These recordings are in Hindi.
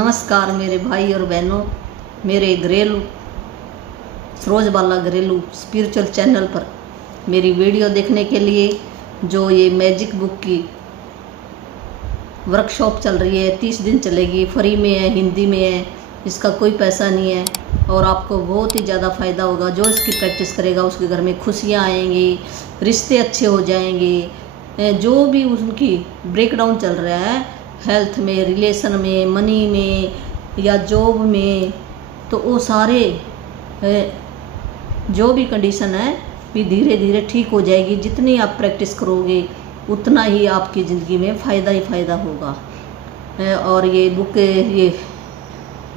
नमस्कार मेरे भाई और बहनों, मेरे घरेलू सरोजबाला घरेलू स्पिरिचुअल चैनल पर मेरी वीडियो देखने के लिए जो ये मैजिक बुक की वर्कशॉप चल रही है 30 दिन चलेगी, फ्री में है, हिंदी में है, इसका कोई पैसा नहीं है और आपको बहुत ही ज़्यादा फ़ायदा होगा। जो इसकी प्रैक्टिस करेगा उसके घर में खुशियाँ आएंगी, रिश्ते अच्छे हो जाएंगे। जो भी उनकी ब्रेकडाउन चल रहा है हेल्थ में, रिलेशन में, मनी में या जॉब में, तो वो सारे जो भी कंडीशन है भी धीरे धीरे ठीक हो जाएगी। जितनी आप प्रैक्टिस करोगे उतना ही आपकी ज़िंदगी में फ़ायदा ही फ़ायदा होगा। और ये बुक ये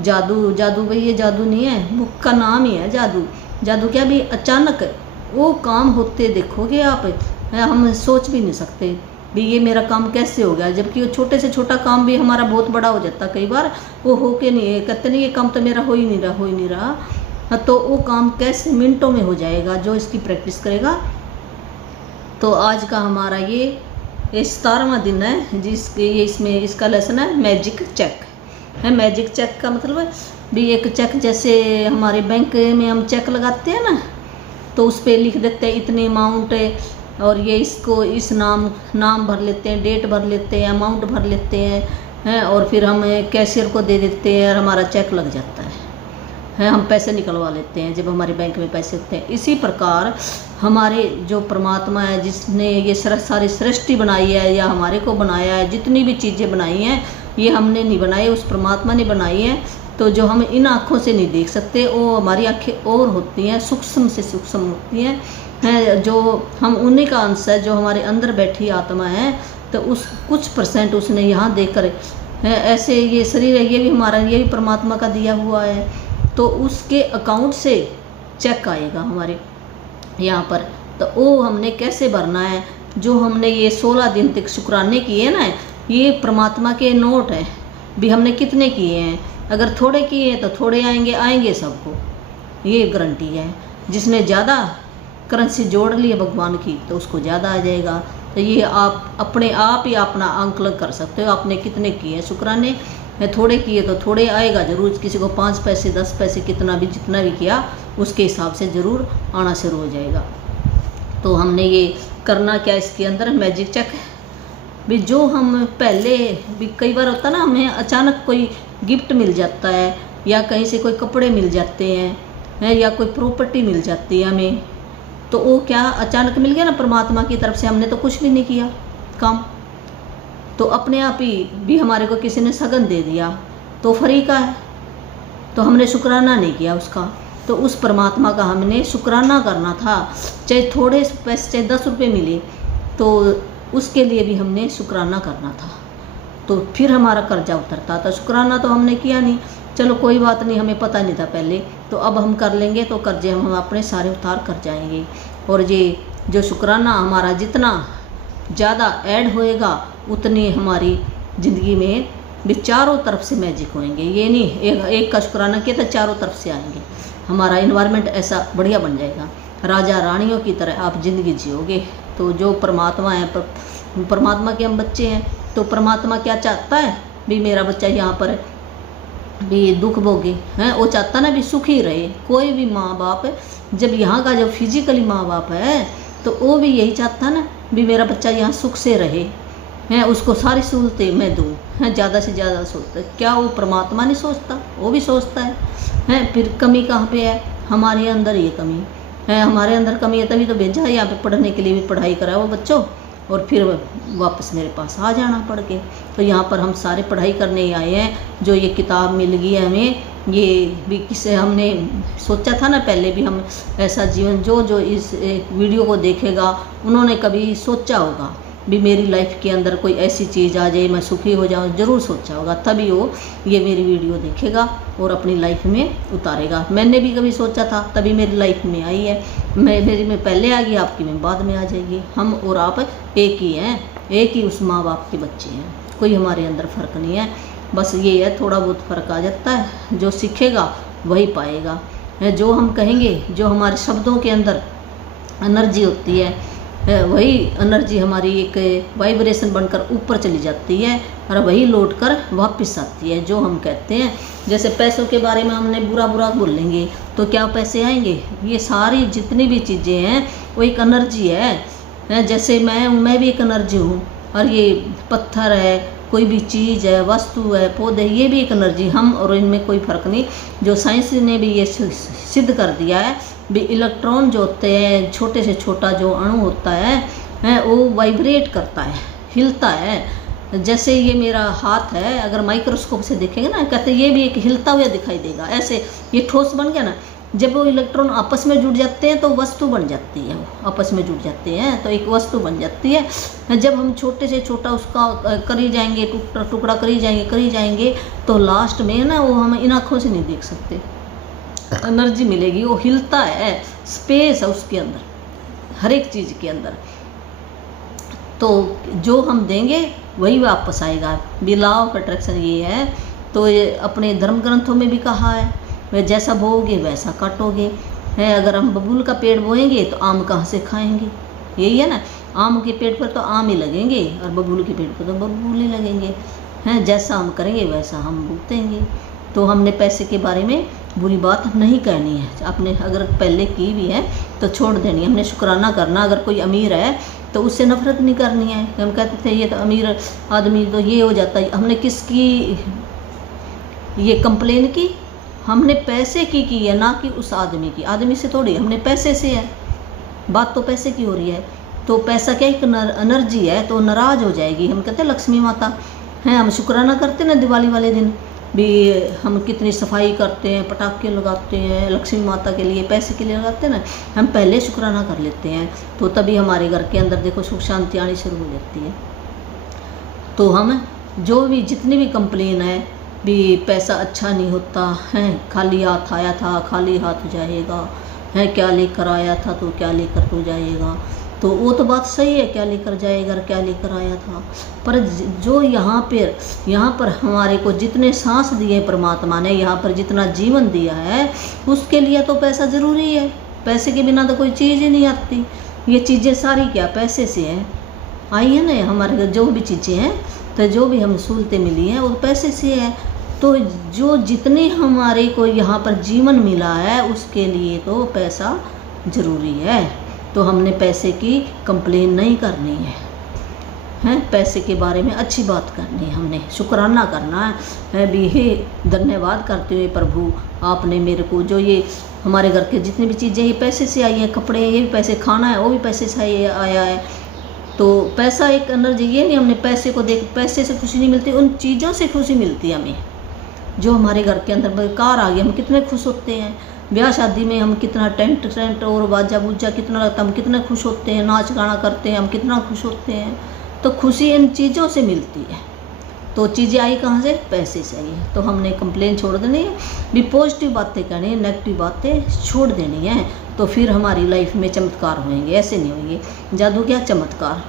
जादू भाई, ये जादू नहीं है, बुक का नाम ही है जादू। जादू क्या भी अचानक वो काम होते देखोगे आप, हम सोच भी नहीं सकते भी ये मेरा काम कैसे हो गया, जबकि वो छोटे से छोटा काम भी हमारा बहुत बड़ा हो जाता। कई बार वो हो के नहीं, कहते नहीं ये काम तो मेरा हो ही नहीं रहा, तो वो काम कैसे मिनटों में हो जाएगा जो इसकी प्रैक्टिस करेगा। तो आज का हमारा ये 17वां दिन है जिसके ये इसमें इसका लेसन है मैजिक चेक है। मैजिक चेक का मतलब है भी एक चेक, जैसे हमारे बैंक में हम चेक लगाते हैं ना, तो उस पर लिख देते हैं इतने अमाउंट और ये इसको इस नाम भर लेते हैं, डेट भर लेते हैं, अमाउंट भर लेते हैं और फिर हम कैशियर को दे देते हैं और हमारा चेक लग जाता है, हम पैसे निकलवा लेते हैं जब हमारे बैंक में पैसे होते हैं। इसी प्रकार हमारे जो परमात्मा है जिसने ये सारी सृष्टि बनाई है या हमारे को बनाया है, जितनी भी चीज़ें बनाई हैं ये हमने नहीं बनाई, उस परमात्मा ने बनाई है। तो जो हम इन आँखों से नहीं देख सकते वो हमारी आँखें और होती हैं, सूक्ष्म से सूक्ष्म होती हैं, जो हम उन्हीं का अंश है, जो हमारे अंदर बैठी आत्मा है। तो उस कुछ परसेंट उसने यहाँ देकर ऐसे ये शरीर है, ये भी हमारा, ये भी परमात्मा का दिया हुआ है। तो उसके अकाउंट से चेक आएगा हमारे यहाँ पर। तो वो हमने कैसे भरना है, जो हमने ये 16 दिन तक शुक्राने किए ना, ये परमात्मा के नोट है भी हमने कितने किए हैं। अगर थोड़े किए हैं तो थोड़े आएंगे सबको, ये गारंटी है। जिसने ज़्यादा करेंसी जोड़ ली है भगवान की तो उसको ज़्यादा आ जाएगा। तो ये आप अपने आप ही अपना आंकलन कर सकते हो, आपने कितने किए हैं शुक्राने। थोड़े किए तो थोड़े आएगा ज़रूर, किसी को 5 पैसे 10 पैसे जितना भी किया उसके हिसाब से ज़रूर आना शुरू हो जाएगा। तो हमने ये करना क्या इसके अंदर मैजिक चेक भी, जो हम पहले भी कई बार होता ना, हमें अचानक कोई गिफ्ट मिल जाता है या कहीं से कोई कपड़े मिल जाते हैं या कोई प्रॉपर्टी मिल जाती है हमें, तो वो क्या अचानक मिल गया ना परमात्मा की तरफ से, हमने तो कुछ भी नहीं किया काम, तो अपने आप ही भी हमारे को किसी ने सगन दे दिया तो फ्री का है, तो हमने शुक्राना नहीं किया उसका। तो उस परमात्मा का हमने शुक्राना करना था, चाहे थोड़े पैसे, चाहे 10 रुपये मिले तो उसके लिए भी हमने शुक्राना करना था, तो फिर हमारा कर्जा उतरता था। शुक्राना तो हमने किया नहीं, चलो कोई बात नहीं, हमें पता नहीं था पहले, तो अब हम कर लेंगे तो कर्जे हम अपने सारे उतार कर जाएंगे। और ये जो शुक्राना हमारा जितना ज़्यादा ऐड होएगा उतनी हमारी ज़िंदगी में भी चारों तरफ से मैजिक होएंगे। ये नहीं एक का शुक्राना किया तो चारों तरफ से आएंगे, हमारा इन्वायरमेंट ऐसा बढ़िया बन जाएगा, राजा रानियों की तरह आप ज़िंदगी जियोगे। तो जो परमात्मा है, परमात्मा के हम बच्चे हैं, तो परमात्मा क्या चाहता है भी मेरा बच्चा यहाँ पर भी दुख भोगे हैं, वो चाहता ना भी सुखी रहे। कोई भी माँ बाप जब यहाँ का जब फिजिकली माँ बाप है तो वो भी यही चाहता ना भी मेरा बच्चा यहाँ सुख से रहे हैं, उसको सारी सहूलतें मैं दूँ, हैं ज़्यादा से ज़्यादा सोचता है। क्या वो परमात्मा नहीं सोचता? वो भी सोचता है। फिर कमी कहाँ पे है? हमारे अंदर ये कमी है, हमारे अंदर कमी है, तभी तो भेजा है यहाँ पे पढ़ने के लिए भी, पढ़ाई कराओ बच्चों और फिर वापस मेरे पास आ जाना पड़ के। तो यहाँ पर हम सारे पढ़ाई करने ही आए हैं। जो ये किताब मिल गई है हमें, ये भी किसे हमने सोचा था ना पहले भी, हम ऐसा जीवन जो इस वीडियो को देखेगा उन्होंने कभी सोचा होगा भी मेरी लाइफ के अंदर कोई ऐसी चीज़ आ जाए मैं सुखी हो जाऊँ, ज़रूर सोचा होगा, तभी वो ये मेरी वीडियो देखेगा और अपनी लाइफ में उतारेगा। मैंने भी कभी सोचा था तभी मेरी लाइफ में आई है, मेरी में पहले आ गई, आपकी में बाद में आ जाएगी। हम और आप एक ही हैं, एक ही उस माँ बाप के बच्चे हैं, कोई हमारे अंदर फ़र्क नहीं है। बस ये है थोड़ा बहुत फ़र्क आ जाता है, जो सीखेगा वही पाएगा। जो हम कहेंगे, जो हमारे शब्दों के अंदर एनर्जी होती है, वही एनर्जी हमारी एक वाइब्रेशन बनकर ऊपर चली जाती है और वही लौट कर वापस आती है। जो हम कहते हैं, जैसे पैसों के बारे में हमने बुरा बुरा बोलेंगे तो क्या पैसे आएंगे? ये सारी जितनी भी चीज़ें हैं वो एक एनर्जी है। जैसे मैं भी एक एनर्जी हूँ, और ये पत्थर है, कोई भी चीज़ है, वस्तु है, पौधे, ये भी एक एनर्जी। हम और इनमें कोई फ़र्क नहीं। जो साइंस ने भी ये सिद्ध कर दिया है भी इलेक्ट्रॉन जो होते हैं, छोटे से छोटा जो अणु होता है वो वाइब्रेट करता है, हिलता है। जैसे ये मेरा हाथ है, अगर माइक्रोस्कोप से देखेंगे ना, कहते हैं ये भी एक हिलता हुआ दिखाई देगा। ऐसे ये ठोस बन गया ना, जब वो इलेक्ट्रॉन आपस में जुड़ जाते हैं तो वस्तु बन जाती है। वो आपस में जुड़ जाते हैं तो एक वस्तु बन जाती है। जब हम छोटे से छोटा उसका करी जाएंगे, टुकड़ा करी जाएंगे तो लास्ट में ना वो हम इन आँखों से नहीं देख सकते। एनर्जी मिलेगी, वो हिलता है, स्पेस है उसके अंदर, हर एक चीज़ के अंदर। तो जो हम देंगे वही वापस आएगा। भी लॉ ऑफ अट्रैक्शन ये है। तो ये अपने धर्म ग्रंथों में भी कहा है, वे जैसा बोओगे वैसा काटोगे। है, अगर हम बबूल का पेड़ बोएंगे तो आम कहाँ से खाएंगे? यही है ना, आम के पेड़ पर तो आम ही लगेंगे और बबूल के पेड़ पर तो बबूल ही लगेंगे। हैं, जैसा हम करेंगे वैसा हम भुगतेंगे। तो हमने पैसे के बारे में बुरी बात नहीं कहनी है। आपने अगर पहले की भी है तो छोड़ देनी है। हमने शुक्राना करना। अगर कोई अमीर है तो उससे नफरत नहीं करनी है। हम कहते थे ये तो अमीर आदमी तो ये हो जाता है। हमने किसकी ये कंप्लेन की? हमने पैसे की है, ना कि उस आदमी की। आदमी से थोड़ी, हमने पैसे से है। बात तो पैसे की हो रही है। तो पैसा क्या एक एनर्जी है, तो नाराज़ हो जाएगी। हम कहते हैं लक्ष्मी माता हैं, हम शुक्राना करते ना दिवाली वाले दिन भी, हम कितनी सफाई करते हैं, पटाखे लगाते हैं लक्ष्मी माता के लिए, पैसे के लिए लगाते हैं ना। हम पहले शुक्राना कर लेते हैं तो तभी हमारे घर के अंदर देखो सुख शांति आनी शुरू हो जाती है। तो हम जो भी जितनी भी कंप्लेन है भी पैसा अच्छा नहीं होता है, खाली हाथ आया था खाली हाथ जाएगा है, क्या लेकर आया था तो क्या लेकर तो जाएगा। तो वो तो बात सही है, क्या लेकर जाएगा, क्या लेकर आया था। पर जो यहाँ पर हमारे को जितने सांस दिए परमात्मा ने, यहाँ पर जितना जीवन दिया है, उसके लिए तो पैसा ज़रूरी है। पैसे के बिना तो कोई चीज़ ही नहीं आती। ये चीज़ें सारी क्या पैसे से है आई है ना। हमारे जो भी चीज़ें हैं, तो जो भी हमें सहूलतें मिली हैं वो पैसे से है। तो जो जितने हमारे को यहाँ पर जीवन मिला है उसके लिए तो पैसा ज़रूरी है। तो हमने पैसे की कंप्लेन नहीं करनी है, पैसे के बारे में अच्छी बात करनी है। हमने शुक्राना करना है भी, हे धन्यवाद करते हुए प्रभु आपने मेरे को जो ये हमारे घर के जितनी भी चीज़ें ये पैसे से आई हैं, कपड़े ये भी पैसे, खाना है वो भी पैसे से आया है। तो पैसा एक एनर्जी, ये नहीं हमने पैसे को पैसे से खुशी नहीं मिलती, उन चीज़ों से खुशी मिलती है हमें। जो हमारे घर के अंदर कार आ गई, हम कितने खुश होते हैं। ब्याह शादी में हम कितना टेंट और बाजा बूजा कितना लगता है, हम कितने खुश होते हैं। नाच गाना करते हैं, हम कितना खुश होते हैं। तो खुशी इन चीज़ों से मिलती है। तो चीज़ें आई कहाँ से? पैसे से आई। तो हमने कंप्लेन छोड़ देनी है भी, पॉजिटिव बातें करनी है, नेगेटिव बातें छोड़ देनी है। तो फिर हमारी लाइफ में चमत्कार होंगे। ऐसे नहीं होंगे जादू क्या चमत्कार।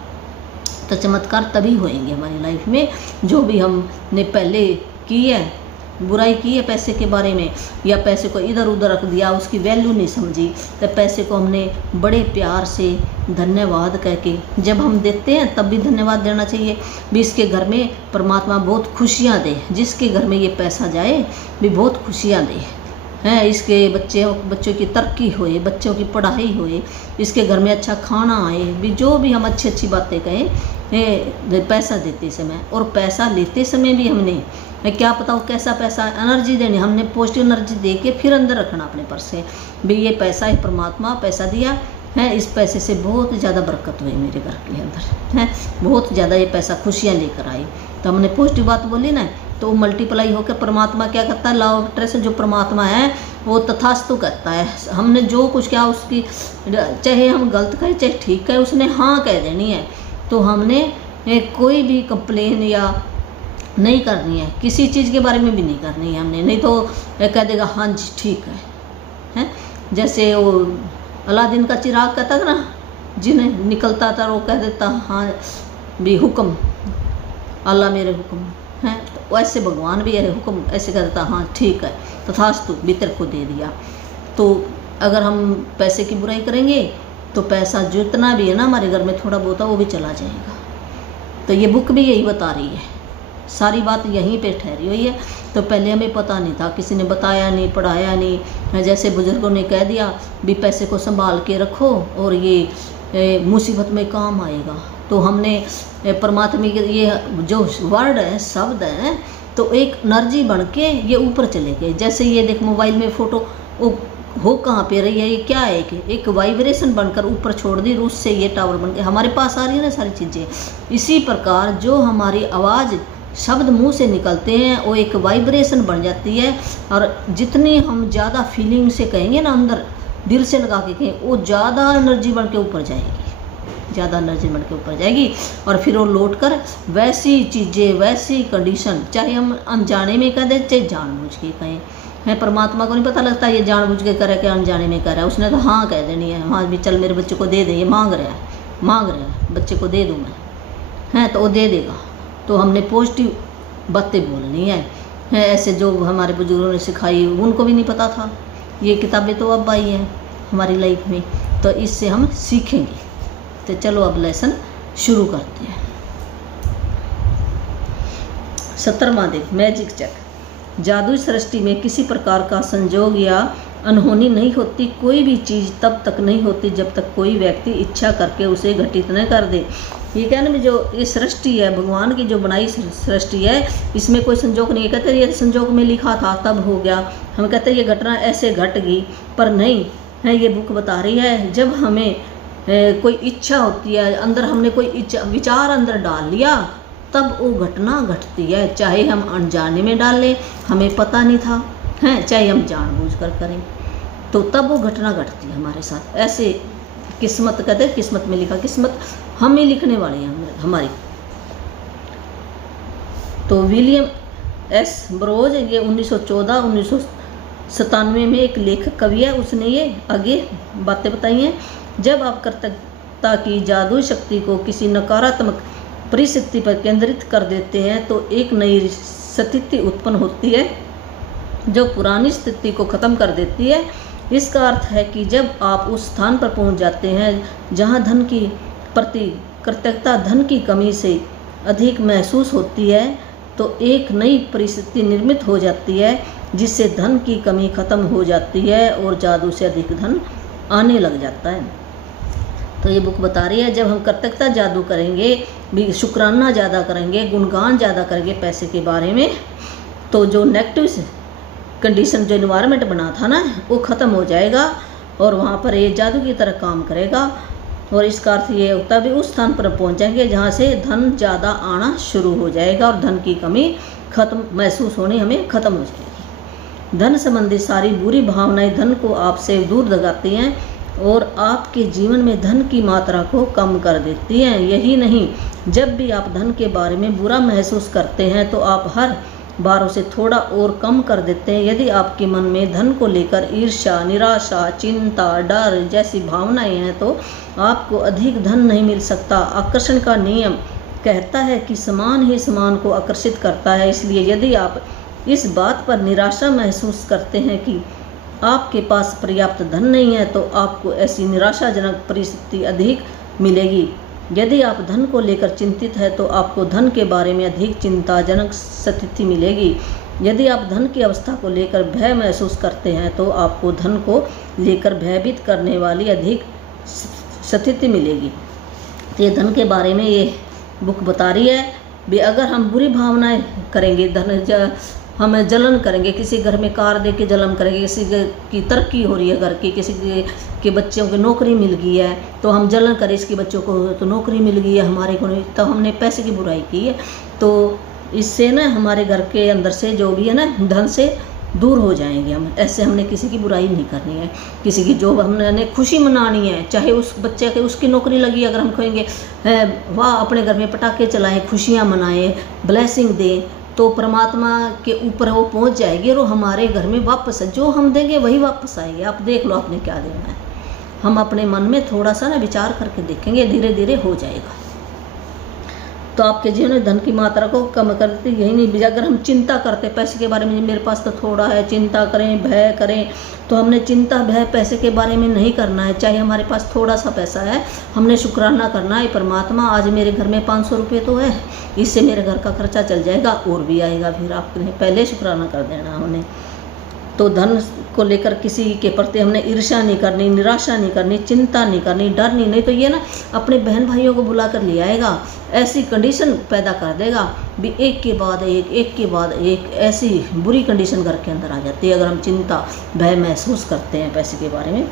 तो चमत्कार तभी होंगे हमारी लाइफ में जो भी हमने पहले की है, बुराई की है पैसे के बारे में, या पैसे को इधर उधर रख दिया, उसकी वैल्यू नहीं समझी। तो पैसे को हमने बड़े प्यार से धन्यवाद कह के, जब हम देते हैं तब भी धन्यवाद देना चाहिए भी। इसके घर में परमात्मा बहुत खुशियाँ दे, जिसके घर में ये पैसा जाए भी बहुत खुशियाँ दे हैं। इसके बच्चों की तरक्की होए, बच्चों की पढ़ाई होए, इसके घर में अच्छा खाना आए भी। जो भी हम अच्छी अच्छी बातें कहें पैसा देते समय, और पैसा लेते समय भी हमने क्या पता वो कैसा पैसा, एनर्जी देनी। हमने पॉजिटिव एनर्जी दे के फिर अंदर रखना अपने पर्स से भी। ये पैसा है, परमात्मा पैसा दिया है, इस पैसे से बहुत ज़्यादा बरकत हुई मेरे घर के अंदर है, बहुत ज़्यादा ये पैसा खुशियाँ लेकर आई। तो हमने पॉजिटिव बात बोली ना, तो मल्टीप्लाई होकर परमात्मा क्या करता है, लॉ ऑफ अट्रैक्शन जो परमात्मा है वो तथास्तु कहता है। हमने जो कुछ क्या उसकी, चाहे हम गलत कहें चाहे ठीक कहें, उसने हाँ कह देनी है। तो हमने कोई भी कंप्लेन या नहीं करनी है, किसी चीज़ के बारे में भी नहीं करनी है हमने। नहीं तो कह देगा हाँ जी ठीक है। जैसे वो अलादीन का चिराग कहता था ना, जिन्हें निकलता था वो कह देता हाँ भी हुक्म, अल्लाह मेरे हुक्म है। तो वैसे भगवान भी है हुक्म ऐसे कह देता हाँ ठीक है तथास्तु, भीतर को दे दिया। तो अगर हम पैसे की बुराई करेंगे तो पैसा जितना भी है ना हमारे घर में थोड़ा बहुत वो भी चला जाएगा। तो ये बुक भी यही बता रही है, सारी बात यहीं पे ठहरी हुई है। तो पहले हमें पता नहीं था, किसी ने बताया नहीं, पढ़ाया नहीं। जैसे बुजुर्गों ने कह दिया भी पैसे को संभाल के रखो और ये मुसीबत में काम आएगा। तो हमने परमात्मा के ये जो वर्ड है, शब्द हैं, तो एक एनर्जी बन के ये ऊपर चले गए। जैसे ये देख मोबाइल में फ़ोटो वो हो कहाँ पे रही है, ये क्या है कि एक वाइब्रेशन बनकर ऊपर छोड़ दी, रूस से ये टावर बन के हमारे पास आ रही है ना सारी चीज़ें। इसी प्रकार जो हमारी आवाज़ शब्द मुंह से निकलते हैं वो एक वाइब्रेशन बन जाती है, और जितनी हम ज़्यादा फीलिंग से कहेंगे ना, अंदर दिल से लगा के कहें, वो ज़्यादा एनर्जी बन के ऊपर जाएगी, ज़्यादा एनर्जी बन के ऊपर जाएगी। और फिर वो लौट कर वैसी चीज़ें, वैसी कंडीशन, चाहे हम अनजाने में कह दें चाहे जानबूझ के कहें, है परमात्मा को नहीं पता लगता ये जानबूझ के करे कि अनजाने में कर रहा है। उसने तो हाँ कह देनी है, हाँ भी चल मेरे बच्चे को दे दे, ये मांग रहा है बच्चे को दे दूँ मैं, हैं तो वो दे देगा। तो हमने पॉजिटिव बातें बोलनी है ऐसे जो हमारे बुजुर्गों ने सिखाई, उनको भी नहीं पता था। ये किताबें तो अब आई हैं हमारी लाइफ में, तो इससे हम सीखेंगे। तो चलो अब लेसन शुरू करते हैं। 17वां देख, मैजिक चेक। जादुई सृष्टि में किसी प्रकार का संजोग या अनहोनी नहीं होती। कोई भी चीज़ तब तक नहीं होती जब तक कोई व्यक्ति इच्छा करके उसे घटित न कर दे। ये कहने में जो ये सृष्टि है, भगवान की जो बनाई सृष्टि है, इसमें कोई संजोग नहीं है। कहते ये संजोग में लिखा था तब हो गया, हम कहते हैं ये घटना ऐसे घट गई, पर नहीं है। ये बुक बता रही है जब हमें कोई इच्छा होती है, अंदर हमने कोई इच्छा विचार अंदर डाल लिया, तब वो घटना घटती है। चाहे हम अनजाने में डाल लें, हमें पता नहीं था, हैं, चाहे हम जानबूझकर करें, तो तब वो घटना घटती है हमारे साथ। ऐसे किस्मत कहते हैं, किस्मत में लिखा, किस्मत हम ही लिखने वाले हैं हमारी। तो विलियम एस ब्रोज, ये 1997 में एक लेखक कवि है, उसने ये आगे बातें बताई हैं। जब आप कर्तव्यता की जादुई शक्ति को किसी नकारात्मक परिस्थिति पर केंद्रित कर देते हैं तो एक नई स्थिति उत्पन्न होती है जो पुरानी स्थिति को ख़त्म कर देती है। इसका अर्थ है कि जब आप उस स्थान पर पहुंच जाते हैं जहां धन की प्रति कृतज्ञता धन की कमी से अधिक महसूस होती है, तो एक नई परिस्थिति निर्मित हो जाती है जिससे धन की कमी खत्म हो जाती है और जादू से अधिक धन आने लग जाता है। तो ये बुक बता रही है जब हम कृतज्ञता जादू करेंगे, भी शुक्राना ज़्यादा करेंगे, गुणगान ज़्यादा करेंगे पैसे के बारे में, तो जो नेगेटिव कंडीशन जो इन्वायरमेंट बना था ना, वो ख़त्म हो जाएगा और वहाँ पर ये जादू की तरह काम करेगा। और इसका अर्थ ये होता है भी उस स्थान पर पहुँच जाएंगे जहाँ से धन ज़्यादा आना शुरू हो जाएगा और धन की कमी खत्म महसूस होनी हमें ख़त्म हो जाएगी। धन संबंधी सारी बुरी भावनाएं धन को आपसे दूर भगाती हैं और आपके जीवन में धन की मात्रा को कम कर देती हैं। यही नहीं, जब भी आप धन के बारे में बुरा महसूस करते हैं तो आप हर बार उसे थोड़ा और कम कर देते हैं। यदि आपके मन में धन को लेकर ईर्ष्या, निराशा, चिंता, डर जैसी भावनाएं हैं तो आपको अधिक धन नहीं मिल सकता। आकर्षण का नियम कहता है कि समान ही समान को आकर्षित करता है। इसलिए यदि आप इस बात पर निराशा महसूस करते हैं कि आपके पास पर्याप्त धन नहीं है, तो आपको ऐसी निराशाजनक परिस्थिति अधिक मिलेगी। यदि आप धन को लेकर चिंतित हैं तो आपको धन के बारे में अधिक चिंताजनक स्थिति मिलेगी। यदि आप धन की अवस्था को लेकर भय महसूस करते हैं तो आपको धन को लेकर भयभीत करने वाली अधिक स्थिति मिलेगी। तो ये धन के बारे में ये बुक बता रही है भी अगर हम बुरी भावनाएं करेंगे, धन हम जलन करेंगे, किसी घर में कार दे के जलन करेंगे, किसी की तरक्की हो रही है घर की, किसी के बच्चों की नौकरी मिल गई है तो हम जलन करें, इसके बच्चों को तो नौकरी मिल गई है हमारे को नहीं, तो हमने पैसे की बुराई की है। तो इससे ना हमारे घर के अंदर से जो भी है ना धन से दूर हो जाएंगे हम। ऐसे हमने किसी की बुराई नहीं करनी है, किसी की जो हमने खुशी मनानी है, चाहे उस बच्चे के उसकी नौकरी लगी, अगर हम कहेंगे वाह अपने घर में पटाखे चलाएं, खुशियाँ मनाएं, ब्लेसिंग दें, तो परमात्मा के ऊपर वो पहुंच जाएगी और वो हमारे घर में वापस जो हम देंगे वही वापस आएगी। आप देख लो आपने क्या देना है। हम अपने मन में थोड़ा सा ना विचार करके देखेंगे, धीरे धीरे हो जाएगा। तो आपके जीवन में धन की मात्रा को कम करती। यही नहीं, अगर हम चिंता करते पैसे के बारे में, मेरे पास तो थोड़ा है, चिंता करें, भय करें, तो हमने चिंता भय पैसे के बारे में नहीं करना है। चाहे हमारे पास थोड़ा सा पैसा है, हमने शुक्राना करना है, परमात्मा आज मेरे घर में 500 रुपये तो है, इससे मेरे घर का खर्चा चल जाएगा, और भी आएगा, फिर आपने पहले शुक्राना कर देना हमने। तो धन को लेकर किसी के प्रति हमने ईर्ष्या नहीं करनी, निराशा नहीं करनी, चिंता नहीं करनी, डर नहीं तो ये ना अपने बहन भाइयों को बुला कर ले आएगा, ऐसी कंडीशन पैदा कर देगा भी एक के बाद एक ऐसी बुरी कंडीशन घर के अंदर आ जाती है। अगर हम चिंता भय महसूस करते हैं पैसे के बारे में,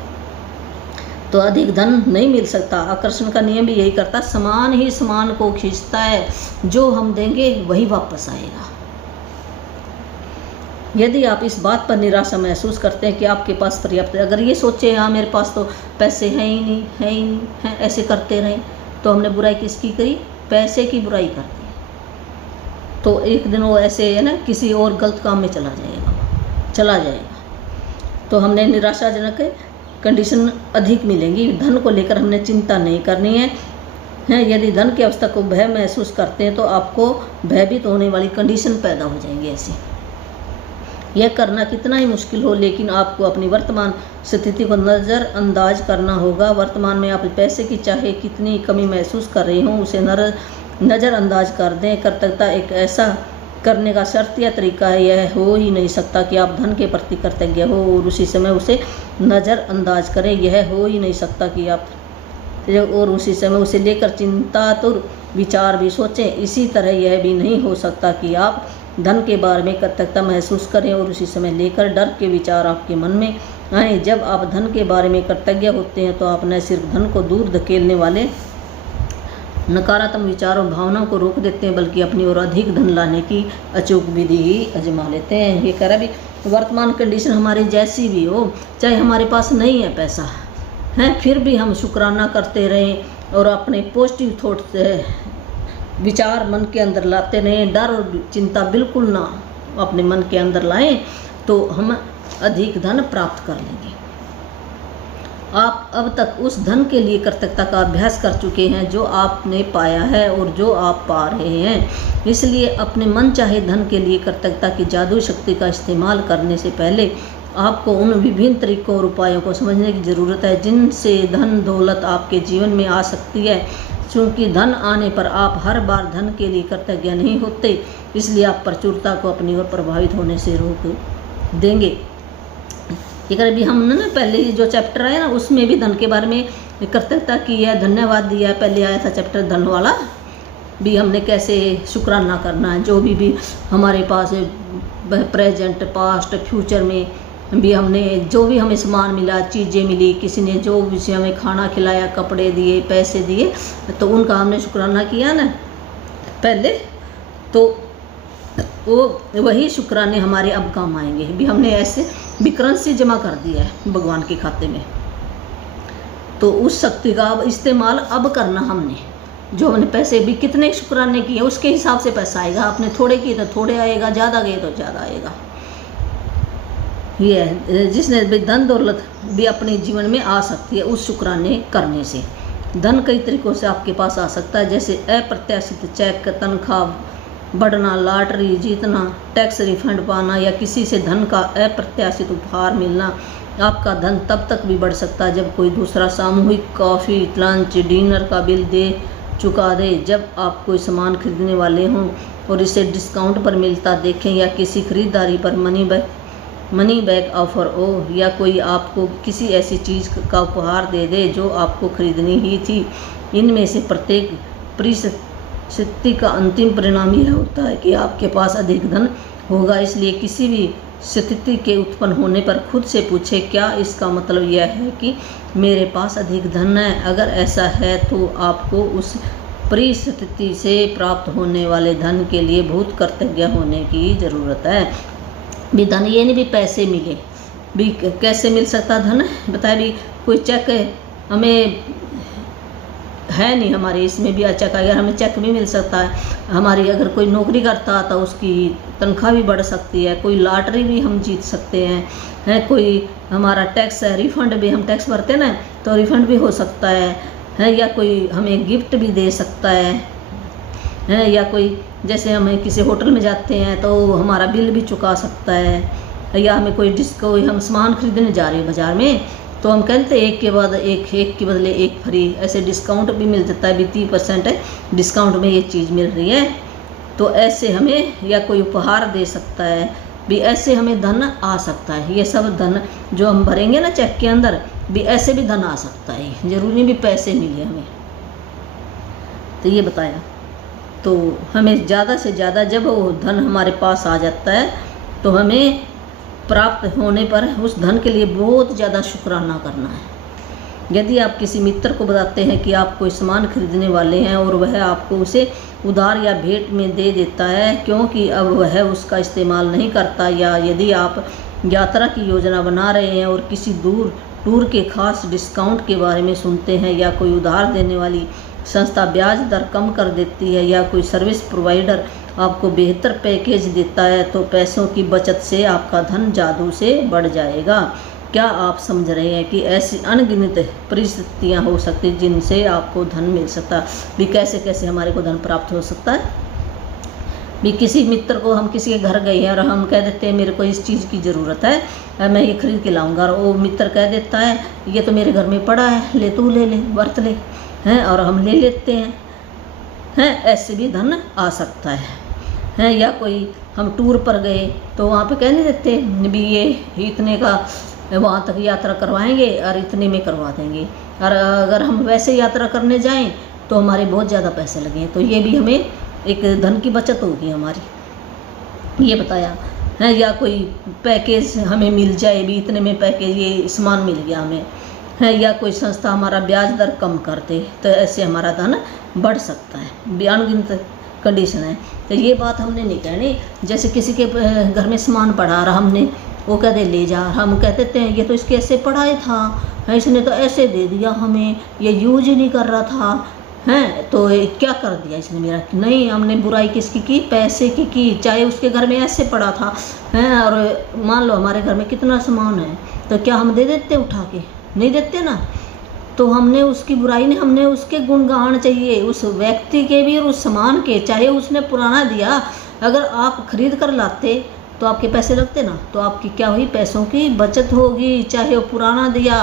तो अधिक धन नहीं मिल सकता। आकर्षण का नियम भी यही करता, समान ही समान को खींचता है, जो हम देंगे वही वापस आएगा। यदि आप इस बात पर निराशा महसूस करते हैं कि आपके पास पर्याप्त, अगर ये सोचे हाँ मेरे पास तो पैसे हैं ही नहीं हैं, ऐसे करते रहें, तो हमने बुराई किसकी करी? पैसे की बुराई कर दी। तो एक दिन वो ऐसे है ना किसी और गलत काम में चला जाएगा। तो हमने निराशाजनक कंडीशन अधिक मिलेंगी। धन को लेकर हमने चिंता नहीं करनी है। यदि धन की अवस्था को भय महसूस करते हैं तो आपको भयभीत होने वाली कंडीशन पैदा हो जाएंगी ऐसी। यह करना कितना ही मुश्किल हो, लेकिन आपको अपनी वर्तमान स्थिति को नज़रअंदाज करना होगा। वर्तमान में आप पैसे की चाहे कितनी कमी महसूस कर रहे हों, उसे नज़रअंदाज कर दें। कृतज्ञता एक ऐसा करने का शर्त या तरीका है, यह हो ही नहीं सकता कि आप धन के प्रति कृतज्ञ हो और उसी समय उसे नज़रअंदाज करें। यह हो ही नहीं सकता कि आप और उसी समय उसे लेकर चिंतातुर विचार भी सोचें। इसी तरह यह भी नहीं हो सकता कि आप धन के बारे में कृतज्ञता महसूस करें और उसी समय लेकर डर के विचार आपके मन में आए। जब आप धन के बारे में कृतज्ञ होते हैं तो आप न सिर्फ धन को दूर धकेलने वाले नकारात्मक विचारों भावनाओं को रोक देते हैं, बल्कि अपनी ओर अधिक धन लाने की अचूक विधि ही आजमा लेते हैं। ये कह रहा भी वर्तमान कंडीशन हमारी जैसी भी हो, चाहे हमारे पास नहीं है पैसा है, फिर भी हम शुक्राना करते रहें और अपने पॉजिटिव थॉट्स विचार मन के अंदर लाते रहें। डर और चिंता बिल्कुल ना अपने मन के अंदर लाएं, तो हम अधिक धन प्राप्त कर लेंगे। आप अब तक उस धन के लिए कृतज्ञता का अभ्यास कर चुके हैं जो आपने पाया है और जो आप पा रहे हैं। इसलिए अपने मन चाहे धन के लिए कृतज्ञता की जादुई शक्ति का इस्तेमाल करने से पहले आपको उन विभिन्न तरीकों और उपायों को समझने की ज़रूरत है जिनसे धन दौलत आपके जीवन में आ सकती है। क्योंकि धन आने पर आप हर बार धन के लिए कृतज्ञ नहीं होते, इसलिए आप प्रचुरता को अपनी ओर प्रभावित होने से रोक देंगे। अगर अभी हमने ना पहले जो चैप्टर आया ना उसमें भी धन के बारे में कृतज्ञता की है, धन्यवाद दिया है। पहले आया था चैप्टर धन वाला भी, हमने कैसे शुक्राना करना है जो भी हमारे पास प्रेजेंट पास्ट फ्यूचर में भी हमने जो भी हमें सामान मिला, चीज़ें मिली, किसी ने जो भी हमें खाना खिलाया, कपड़े दिए, पैसे दिए, तो उनका हमने शुक्राना किया ना पहले, तो वो वही शुक्राने हमारे अब काम आएंगे। भी हमने ऐसे भी करेंसी जमा कर दिया है भगवान के खाते में, तो उस शक्ति का अब इस्तेमाल अब करना हमने। जो हमने पैसे भी कितने शुक्राने किए उसके हिसाब से पैसा आएगा। आपने थोड़े किए तो थोड़े आएगा, ज़्यादा गए तो ज़्यादा आएगा। ये है जिसने भी धन दौलत भी अपने जीवन में आ सकती है उस शुक्राने करने से। धन कई तरीकों से आपके पास आ सकता है, जैसे अप्रत्याशित चेक, तनख्वाह बढ़ना, लॉटरी जीतना, टैक्स रिफंड पाना या किसी से धन का अप्रत्याशित उपहार मिलना। आपका धन तब तक भी बढ़ सकता है जब कोई दूसरा सामूहिक कॉफ़ी, लंच, डिनर का बिल दे चुका दे, जब आप कोई सामान खरीदने वाले हों और इसे डिस्काउंट पर मिलता देखें, या किसी खरीदारी पर मनी बैक ऑफर हो, या कोई आपको किसी ऐसी चीज़ का उपहार दे दे जो आपको खरीदनी ही थी। इनमें से प्रत्येक परिस्थिति का अंतिम परिणाम यह होता है कि आपके पास अधिक धन होगा। इसलिए किसी भी स्थिति के उत्पन्न होने पर खुद से पूछे, क्या इसका मतलब यह है कि मेरे पास अधिक धन है? अगर ऐसा है तो आपको उस परिस्थिति से प्राप्त होने वाले धन के लिए बहुत कृतज्ञ होने की ज़रूरत है। भी धन ये नहीं भी पैसे मिले, भी कैसे मिल सकता धन बताए। भी कोई चेक हमें है नहीं हमारे इसमें भी चेक, अगर हमें चेक भी मिल सकता है। हमारी अगर कोई नौकरी करता तो उसकी तनख्वाह भी बढ़ सकती है, कोई लॉटरी भी हम जीत सकते हैं, कोई हमारा टैक्स है रिफ़ंड भी, हम टैक्स भरते ना तो रिफ़ंड भी हो सकता है, या कोई हमें गिफ्ट भी दे सकता है। है। या कोई जैसे हम किसी होटल में जाते हैं तो हमारा बिल भी चुका सकता है, या हमें कोई हम सामान खरीदने जा रहे हैं बाज़ार में, तो हम कहते हैं एक के बाद एक के बदले एक फ्री, ऐसे डिस्काउंट भी मिल जाता है, 20% डिस्काउंट में ये चीज़ मिल रही है। तो ऐसे हमें, या कोई उपहार दे सकता है भी, ऐसे हमें धन आ सकता है। ये सब धन जो हम भरेंगे ना चेक के अंदर भी, ऐसे भी धन आ सकता है, ज़रूरी नहीं भी पैसे मिले हमें। तो ये बताया। तो हमें ज़्यादा से ज़्यादा जब वो धन हमारे पास आ जाता है तो हमें प्राप्त होने पर उस धन के लिए बहुत ज़्यादा शुक्राना करना है। यदि आप किसी मित्र को बताते हैं कि आप कोई सामान खरीदने वाले हैं और वह आपको उसे उधार या भेंट में दे देता है क्योंकि अब वह उसका इस्तेमाल नहीं करता, या यदि आप यात्रा की योजना बना रहे हैं और किसी दूर टूर के खास डिस्काउंट के बारे में सुनते हैं, या कोई उधार देने वाली संस्था ब्याज दर कम कर देती है, या कोई सर्विस प्रोवाइडर आपको बेहतर पैकेज देता है, तो पैसों की बचत से आपका धन जादू से बढ़ जाएगा। क्या आप समझ रहे हैं कि ऐसी अनगिनत परिस्थितियां हो सकती जिनसे आपको धन मिल सकता भी? कैसे कैसे हमारे को धन प्राप्त हो सकता है भी? किसी मित्र को, हम किसी के घर गए हैं और हम कह देते हैं मेरे को इस चीज़ की ज़रूरत है, मैं ये खरीद के लाऊंगा, और वो मित्र कह देता है ये तो मेरे घर में पड़ा है, ले तू ले ले, बरत ले, हैं, और हम ले लेते हैं। ऐसे भी धन आ सकता है। या कोई हम टूर पर गए तो वहाँ पे कह नहीं देते भी ये इतने का वहाँ तक यात्रा करवाएंगे और इतने में करवा देंगे, और अगर हम वैसे यात्रा करने जाएं तो हमारे बहुत ज़्यादा पैसे लगें, तो ये भी हमें एक धन की बचत होगी हमारी, ये बताया है। या कोई पैकेज हमें मिल जाए भी, इतने में पैकेज ये सामान मिल गया हमें, है। या कोई संस्था हमारा ब्याज दर कम कर दे, तो ऐसे हमारा धन बढ़ सकता है। अनगिनत कंडीशन है। तो ये बात हमने नहीं कहनी, जैसे किसी के घर में सामान पड़ा और हमने वो कह दे ले जा, हम कह देते हैं ये तो इसके ऐसे पड़ा ही था, इसने तो ऐसे दे दिया हमें, ये यूज ही नहीं कर रहा था, हैं, तो क्या कर दिया इसने मेरा? नहीं, हमने बुराई किसकी की? पैसे की। चाहे उसके घर में ऐसे पड़ा था, हैं, और मान लो हमारे घर में कितना सामान है, तो क्या हम दे देते उठा के? नहीं देते ना। तो हमने उसकी बुराई नहीं, हमने उसके गुण गान चाहिए, उस व्यक्ति के भी और उस सामान के, चाहे उसने पुराना दिया, अगर आप खरीद कर लाते तो आपके पैसे लगते ना, तो आपकी क्या हुई? पैसों की बचत होगी। चाहे वो पुराना दिया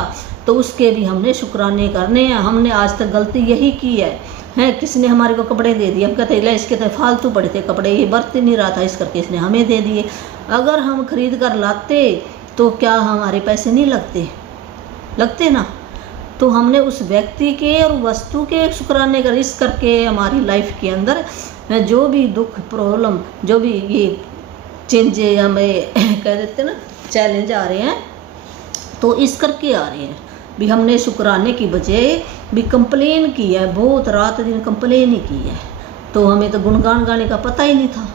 तो उसके भी हमने शुक्राने करने हैं। हमने आज तक गलती यही की है। किसी ने हमारे को कपड़े दे दिए, हम कहते ले इसके तो फालतू पड़े थे कपड़े, ये बरत नहीं रहा था, इस करके इसने हमें दे दिए। अगर हम खरीद कर लाते तो क्या हमारे पैसे नहीं लगते ना? तो हमने उस व्यक्ति के और वस्तु के शुक्राने कर, इस करके हमारी लाइफ के अंदर जो भी दुख, प्रॉब्लम, जो भी ये चेंजे हमें कह देते ना चैलेंज आ रहे हैं, तो इस करके आ रहे हैं भी हमने शुक्राने की बजाय भी कंप्लेन की है, बहुत रात दिन कंप्लेन ही की है। तो हमें तो गुणगान गाने का पता ही नहीं था,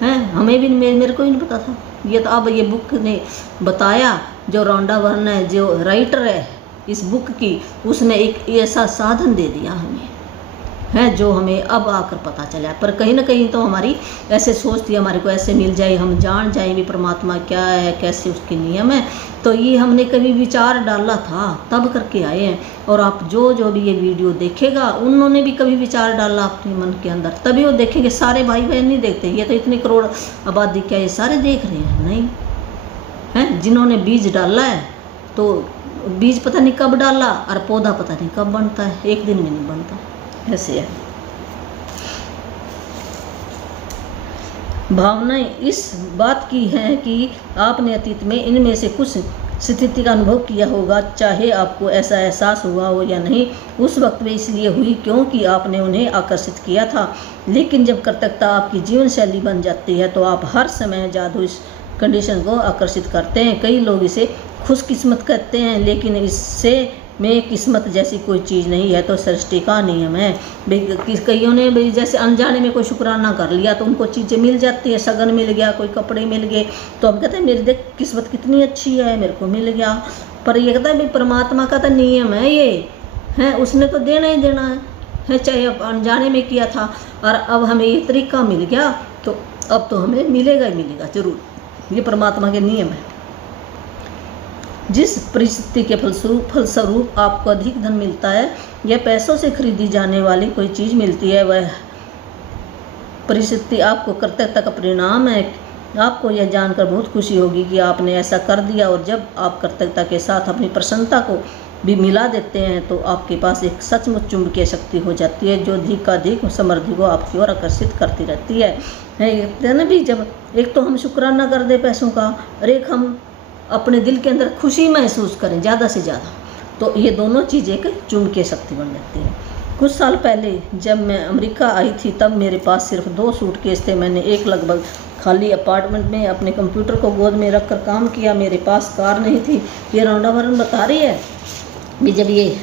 हैं, हमें भी मेरे को ही नहीं पता था। ये तो अब ये बुक ने बताया, जो रोंडा बर्न है, जो राइटर है इस बुक की, उसने एक ऐसा साधन दे दिया हमें, है, जो हमें अब आकर पता चला। पर कहीं ना कहीं तो हमारी ऐसे सोच थी, हमारे को ऐसे मिल जाए, हम जान जाए भी परमात्मा क्या है, कैसे उसके नियम है, तो ये हमने कभी विचार डाला था तब करके आए हैं। और आप जो भी ये वीडियो देखेगा, उन्होंने भी कभी विचार डाला अपने मन के अंदर, तभी वो देखेंगे। सारे भाई बहन नहीं देखते, ये तो इतनी करोड़ आबादी क्या ये सारे देख रहे हैं? नहीं है। जिन्होंने बीज डाला है, तो बीज पता नहीं कब डाला और पौधा पता नहीं कब बनता है, एक दिन में नहीं बनता, ऐसे है। भावनाएं इस बात की हैं कि आपने अतीत में इनमें से कुछ स्थिति का अनुभव किया होगा, चाहे आपको ऐसा एहसास हुआ हो या नहीं। उस वक्त में इसलिए हुई क्योंकि आपने उन्हें आकर्षित किया था, लेकिन जब कृतज्ञता आपकी जीवन शैली बन जाती है तो आप हर समय जादू इस कंडीशन को आकर्षित करते हैं। कई लोग इसे खुशकिस्मत कहते हैं, लेकिन इससे में किस्मत जैसी कोई चीज़ नहीं है, तो सृष्टि का नियम है। कईयों ने भाई जैसे अनजाने में कोई शुक्राना कर लिया तो उनको चीज़ें मिल जाती है, सगन मिल गया, कोई कपड़े मिल गए, तो हम कहते हैं मेरी देख किस्मत कितनी अच्छी है, मेरे को मिल गया। पर ये कहता है भाई परमात्मा का तो नियम है ये, है, उसने तो देना ही देना है, चाहे अब अनजाने में किया था और अब हमें ये तरीका मिल गया, तो अब तो हमें मिलेगा ही मिलेगा ज़रूर। ये परमात्मा के नियम है। जिस परिस्थिति के फलस्वरूप आपको अधिक धन मिलता है या पैसों से खरीदी जाने वाली कोई चीज़ मिलती है, परिस्थिति आपको कृतज्ञता का परिणाम है। आपको यह जानकर बहुत खुशी होगी कि आपने ऐसा कर दिया, और जब आप कृतज्ञता के साथ अपनी प्रसन्नता को भी मिला देते हैं तो आपके पास एक सचमुच चुंबकीय शक्ति हो जाती है, जो अधिक समृद्धि को आपकी ओर आकर्षित करती रहती है ना। भी जब एक तो हम शुक्राना कर दे पैसों का, और एक हम अपने दिल के अंदर खुशी महसूस करें ज़्यादा से ज़्यादा, तो ये दोनों चीज़ें एक चुंबकीय शक्ति बन जाती है। कुछ साल पहले जब मैं अमेरिका आई थी तब मेरे पास सिर्फ 2 सूटकेस थे। मैंने एक लगभग खाली अपार्टमेंट में अपने कंप्यूटर को गोद में रखकर काम किया। मेरे पास कार नहीं थी। ये राउंडावरण बता रही है भी जब ये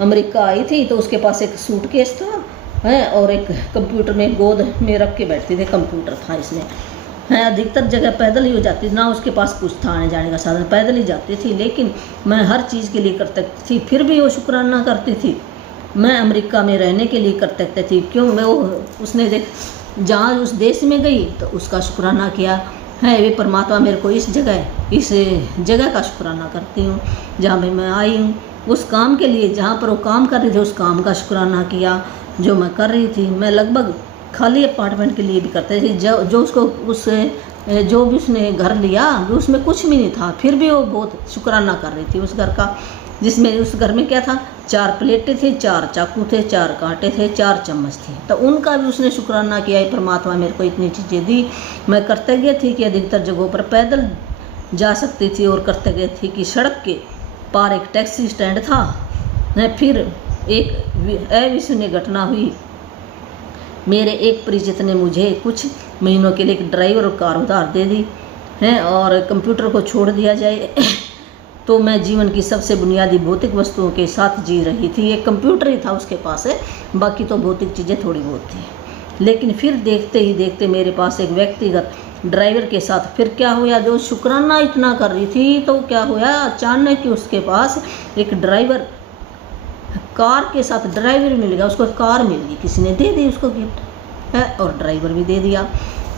अमेरिका आई थी तो उसके पास एक सूटकेस था है, और एक कंप्यूटर में गोद में रख के बैठती थी, कंप्यूटर था इसमें है। अधिकतर जगह पैदल ही हो जाती थी, ना उसके पास कुछ था आने जाने का साधन, पैदल ही जाती थी। लेकिन मैं हर चीज़ के लिए कृतज्ञ थी, फिर भी वो शुक्राना करती थी। मैं अमेरिका में रहने के लिए कृतज्ञ थी, क्यों मैं उसने देख जहाँ उस देश में गई तो उसका शुक्राना किया है। वे परमात्मा मेरे को इस जगह का शुक्राना करती हूँ जहाँ पे मैं आई हूँ। उस काम के लिए जहाँ पर वो काम कर रही थी उस काम का शुक्राना किया जो मैं कर रही थी। मैं लगभग खाली अपार्टमेंट के लिए भी करते थे, जो उसको जो भी उसने घर लिया उसमें कुछ भी नहीं था, फिर भी वो बहुत शुक्राना कर रही थी उस घर का, जिसमें उस घर में क्या था, 4 प्लेटें थी, 4 चाकू थे, 4 कांटे थे, 4 चम्मच थे। तो उनका भी उसने शुक्राना किया, परमात्मा मेरे को इतनी चीज़ें दी। मैं कृतज्ञ थी कि अधिकतर जगहों पर पैदल जा सकती थी, और कृतज्ञ थी कि सड़क के पार एक टैक्सी स्टैंड था। फिर एक अविस्मरणीय घटना हुई। मेरे एक परिचित ने मुझे कुछ महीनों के लिए एक ड्राइवर और कार उधार दे दी है, और कंप्यूटर को छोड़ दिया जाए तो मैं जीवन की सबसे बुनियादी भौतिक वस्तुओं के साथ जी रही थी। एक कंप्यूटर ही था उसके पास है, बाकी तो भौतिक चीज़ें थोड़ी बहुत थी। लेकिन फिर देखते ही देखते मेरे पास एक व्यक्तिगत ड्राइवर के साथ फिर क्या हुआ, जो शुक्राना इतना कर रही थी तो क्या हुआ, अचानक कि उसके पास एक ड्राइवर कार के साथ ड्राइवर मिल गया, उसको कार मिल गई, किसी ने दे दी उसको गिफ्ट है, और ड्राइवर भी दे दिया।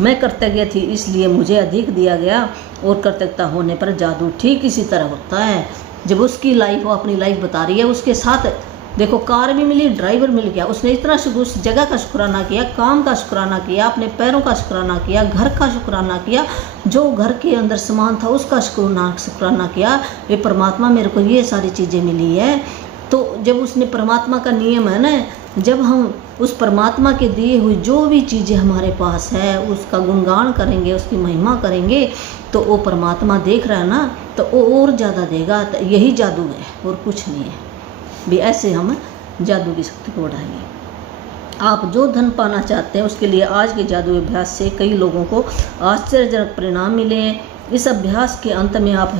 मैं कृतज्ञ थी इसलिए मुझे अधिक दिया गया, और कृतज्ञता होने पर जादू ठीक इसी तरह होता है। जब उसकी लाइफ वो अपनी लाइफ बता रही है, उसके साथ देखो कार भी मिली, ड्राइवर मिल गया, उसने इतना उस जगह का शुक्राना किया, काम का शुक्राना किया, अपने पैरों का शुक्राना किया, घर का शुक्राना किया, जो घर के अंदर सामान था उसका शुक्राना किया। ये परमात्मा मेरे को ये सारी चीज़ें मिली है। तो जब उसने परमात्मा का नियम है ना, जब हम उस परमात्मा के दिए हुए जो भी चीज़ें हमारे पास है उसका गुणगान करेंगे, उसकी महिमा करेंगे, तो वो परमात्मा देख रहा है ना, तो वो और ज़्यादा देगा। तो यही जादू है और कुछ नहीं है भी। ऐसे हम जादू की शक्ति को बढ़ाएंगे। आप जो धन पाना चाहते हैं उसके लिए आज के जादू अभ्यास से कई लोगों को आश्चर्यजनक परिणाम मिले हैं। इस अभ्यास के अंत में आप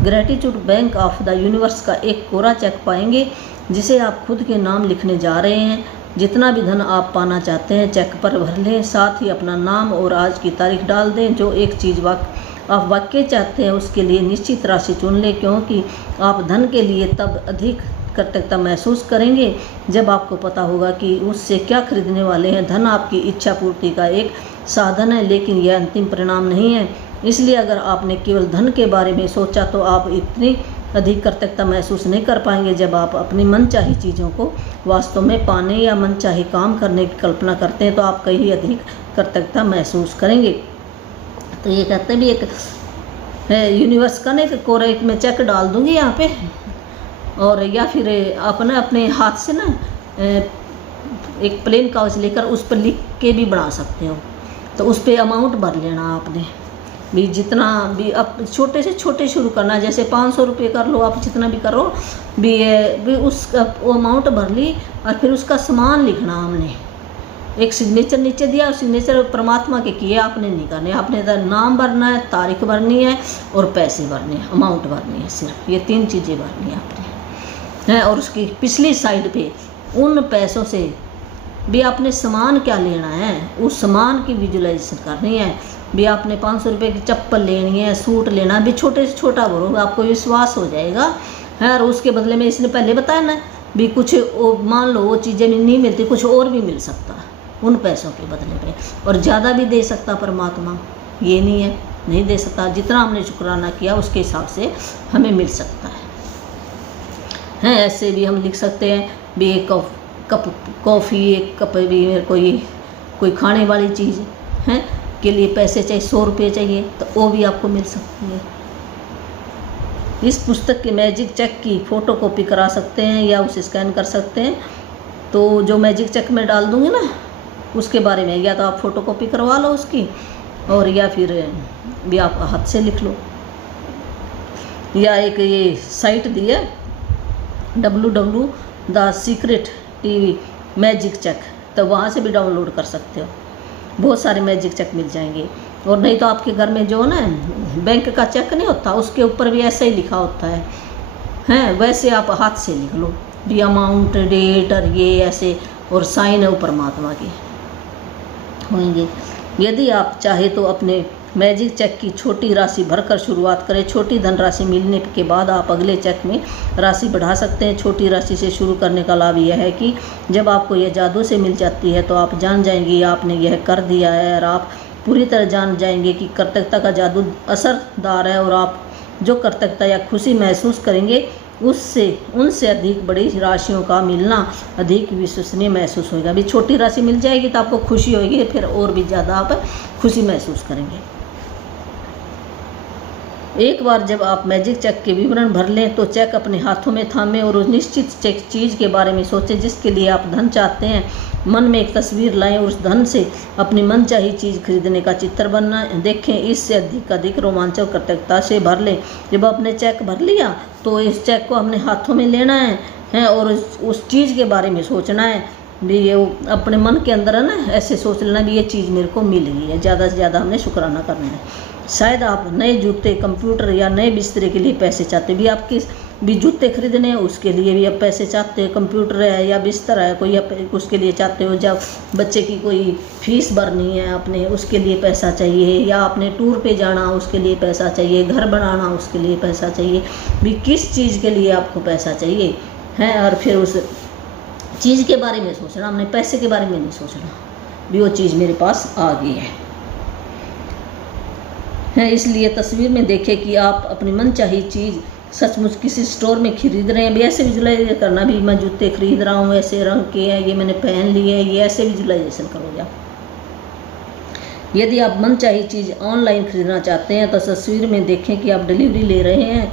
gratitude bank of the universe का एक कोरा चेक पाएंगे, जिसे आप खुद के नाम लिखने जा रहे हैं। जितना भी धन आप पाना चाहते हैं चेक पर भर लें, साथ ही अपना नाम और आज की तारीख डाल दें। जो एक चीज़ आप वाकई चाहते हैं उसके लिए निश्चित राशि चुन लें, क्योंकि आप धन के लिए तब अधिक कृतज्ञता महसूस करेंगे जब आपको पता होगा कि उससे क्या खरीदने वाले हैं। धन आपकी इच्छा पूर्ति का एक साधन है, लेकिन यह अंतिम परिणाम नहीं है। इसलिए अगर आपने केवल धन के बारे में सोचा तो आप इतनी अधिक कृतज्ञता महसूस नहीं कर पाएंगे। जब आप अपनी मनचाही चीज़ों को वास्तव में पाने या मनचाही काम करने की कल्पना करते हैं तो आप कहीं अधिक कृतज्ञता महसूस करेंगे। तो ये कहते भी एक यूनिवर्स का ना एक कोरा एक मैं चेक डाल दूंगी यहाँ पे, और या फिर अपने हाथ से ना एक प्लेन कागज लेकर उस पर लिख के भी बना सकते हो। तो उस पर अमाउंट भर लेना आपने भी, जितना भी अब छोटे से छोटे शुरू करना, जैसे 500 रुपये कर लो, आप जितना भी करो भी उस वो अमाउंट भर ली, और फिर उसका सामान लिखना। हमने एक सिग्नेचर नीचे दिया, सिग्नेचर परमात्मा के किए आपने नहीं करने, आपने नाम भरना है, तारीख भरनी है और पैसे भरने हैं, अमाउंट भरनी है, सिर्फ ये 3 चीज़ें भरनी है आपने है। और उसकी पिछली साइड पे उन पैसों से भी आपने सामान क्या लेना है उस सामान की विजुलाइजेशन करनी है। भी आपने 500 रुपये की चप्पल लेनी है, सूट लेना, भी छोटे से छोटा भरोगे, आपको विश्वास हो जाएगा है। और उसके बदले में इसने पहले बताया ना भी कुछ मान लो वो चीज़ें नहीं मिलती, कुछ और भी मिल सकता है उन पैसों के बदले में, और ज़्यादा भी दे सकता परमात्मा, ये नहीं है नहीं दे सकता। जितना हमने शुक्राना किया उसके हिसाब से हमें मिल सकता है। ऐसे भी हम लिख सकते हैं भी एक कप कॉफ़ी, एक कप भी मेरे को ये कोई खाने वाली चीज़ है के लिए पैसे चाहिए, 100 रुपये चाहिए, तो वो भी आपको मिल सकती है। इस पुस्तक की मैजिक चेक की फ़ोटो कॉपी करा सकते हैं या उसे स्कैन कर सकते हैं। तो जो मैजिक चेक में डाल दूँगी ना उसके बारे में या तो आप फ़ोटो कॉपी करवा लो उसकी, और या फिर भी आप हाथ से लिख लो। या एक ये साइट दी है www.secret.tv मैजिक चेक, तो वहाँ से भी डाउनलोड कर सकते हो, बहुत सारे मैजिक चेक मिल जाएंगे। और नहीं तो आपके घर में जो ना बैंक का चेक नहीं होता उसके ऊपर भी ऐसा ही लिखा होता है हैं, वैसे आप हाथ से लिख लो भी अमाउंट, डेट और ये ऐसे, और साइन है ऊपर महात्मा के होंगे। यदि आप चाहे तो अपने मैजिक चेक की छोटी राशि भरकर शुरुआत करें। छोटी धनराशि मिलने के बाद आप अगले चेक में राशि बढ़ा सकते हैं। छोटी राशि से शुरू करने का लाभ यह है कि जब आपको यह जादू से मिल जाती है तो आप जान जाएंगे आपने यह कर दिया है, और आप पूरी तरह जान जाएंगे कि कृतज्ञता का जादू असरदार है, और आप जो कृतज्ञता या खुशी महसूस करेंगे उससे उनसे अधिक बड़ी राशियों का मिलना अधिक विश्वसनीय महसूस होगा। अभी छोटी राशि मिल जाएगी तो आपको खुशी होगी, फिर और भी ज़्यादा आप खुशी महसूस करेंगे। एक बार जब आप मैजिक चेक के विवरण भर लें तो चेक अपने हाथों में थामें और उस निश्चित चेक चीज़ के बारे में सोचें जिसके लिए आप धन चाहते हैं। मन में एक तस्वीर लाएं और उस धन से अपनी मनचाही चीज़ खरीदने का चित्र बनना देखें। इससे अधिक रोमांचक कृतज्ञता से भर लें। जब आपने चेक भर लिया तो इस चेक को अपने हाथों में लेना है और उस चीज़ के बारे में सोचना है भी, ये अपने मन के अंदर है ना ऐसे सोच लेना भी ये चीज़ मेरे को मिल गई है। ज़्यादा से ज़्यादा हमने शुक्राना करना है। शायद आप नए जूते, कंप्यूटर या नए बिस्तरे के लिए पैसे चाहते भी, आपके भी जूते खरीदने हैं उसके लिए भी आप पैसे चाहते हैं, कंप्यूटर है या बिस्तर है कोई आप उसके लिए चाहते हो, जब बच्चे की कोई फीस भरनी है आपने उसके लिए पैसा चाहिए, या आपने टूर पे जाना उसके लिए पैसा चाहिए, घर बनाना उसके लिए पैसा चाहिए, भी किस चीज़ के लिए आपको पैसा चाहिए है। और फिर उस चीज़ के बारे में सोचना, हमने पैसे के बारे में नहीं सोचना भी वो चीज़ मेरे पास आ गई है। इसलिए तस्वीर में देखें कि आप अपनी मनचाही चीज़ सचमुच किसी स्टोर में खरीद रहे हैं। भी ऐसे विजुलाइज करना भी मैं जूते खरीद रहा हूँ, ऐसे रंग के हैं, ये मैंने पहन लिए है, ये ऐसे विजुलाइजेशन करोगे आप। यदि आप मनचाही चीज़ ऑनलाइन खरीदना चाहते हैं तो तस्वीर में देखें कि आप डिलीवरी ले रहे हैं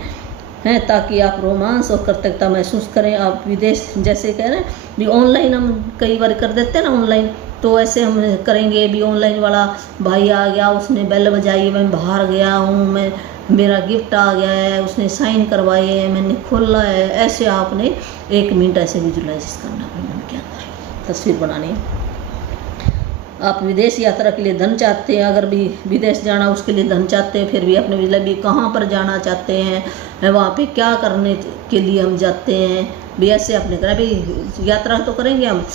ताकि आप रोमांस और कृतज्ञता महसूस करें। आप विदेश जैसे कह रहे हैं भी ऑनलाइन हम कई बार कर देते हैं ना ऑनलाइन, तो ऐसे हम करेंगे भी ऑनलाइन वाला भाई आ गया, उसने बेल बजाई, मैं बाहर गया हूँ, मैं मेरा गिफ्ट आ गया है, उसने साइन करवाए है, मैंने खोला है, ऐसे आपने 1 मिनट ऐसे विजुलाइज करना अपने मन के अंदर तस्वीर बनानी। आप विदेश यात्रा के लिए धन चाहते हैं, अगर भी विदेश जाना उसके लिए धन चाहते हैं, फिर भी अपने विजुलाइज भी कहाँ पर जाना चाहते हैं, वहाँ पे क्या करने के लिए हम जाते हैं, भी ऐसे आपने करा भी यात्रा तो करेंगे हम,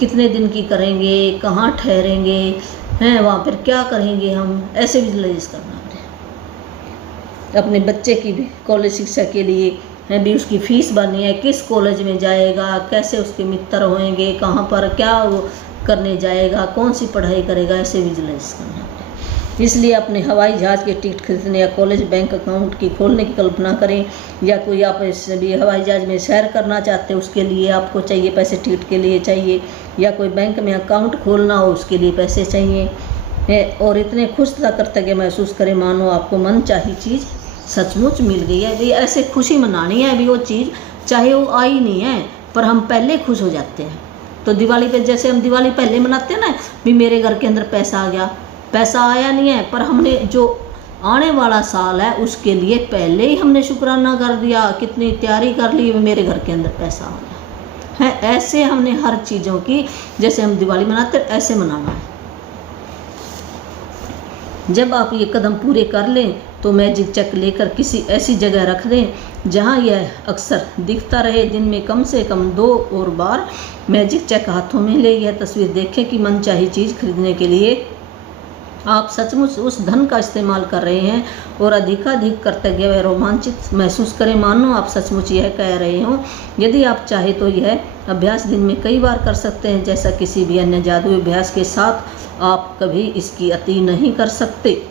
कितने दिन की करेंगे, कहाँ ठहरेंगे हैं, वहाँ पर क्या करेंगे हम, ऐसे विजुलाइज करना अपने बच्चे की भी कॉलेज शिक्षा के लिए है भी, उसकी फ़ीस भरनी है, किस कॉलेज में जाएगा, कैसे उसके मित्र होंगे, कहाँ पर क्या वो करने जाएगा, कौन सी पढ़ाई करेगा, ऐसे विजुलाइज करना है। इसलिए अपने हवाई जहाज़ के टिकट खरीदने या कॉलेज बैंक अकाउंट की खोलने की कल्पना करें, या कोई आप भी हवाई जहाज़ में सैर करना चाहते हैं उसके लिए आपको चाहिए पैसे, टिकट के लिए चाहिए, या कोई बैंक में अकाउंट खोलना हो उसके लिए पैसे चाहिए है। और इतने खुश कृतज्ञ महसूस करें मानो आपको मन चाही चीज़ सचमुच मिल गई है। भी ऐसे खुशी मनानी है भी, वो चीज़ चाहे वो आई नहीं है पर हम पहले खुश हो जाते हैं। तो दिवाली पे जैसे हम दिवाली पहले मनाते हैं ना भी मेरे घर के अंदर पैसा आ गया, पैसा आया नहीं है पर हमने जो आने वाला साल है उसके लिए पहले ही हमने शुक्राना कर दिया, कितनी तैयारी कर ली, मेरे घर के अंदर पैसा आ गया है। ऐसे हमने हर चीज़ों की जैसे हम दिवाली मनाते हैं ऐसे मनाना है। जब आप ये कदम पूरे कर लें तो मैजिक चेक लेकर किसी ऐसी जगह रख दें जहां यह अक्सर दिखता रहे। दिन में कम से कम 2 और बार मैजिक चेक हाथों में ले यह तस्वीर देखें कि मनचाही चीज़ खरीदने के लिए आप सचमुच उस धन का इस्तेमाल कर रहे हैं, और अधिकाधिक कृतज्ञ व रोमांचित महसूस करें मानो आप सचमुच यह कह रहे हों। यदि आप चाहे तो यह अभ्यास दिन में कई बार कर सकते हैं, जैसा किसी भी अन्य जादुई अभ्यास के साथ आप कभी इसकी अति नहीं कर सकते।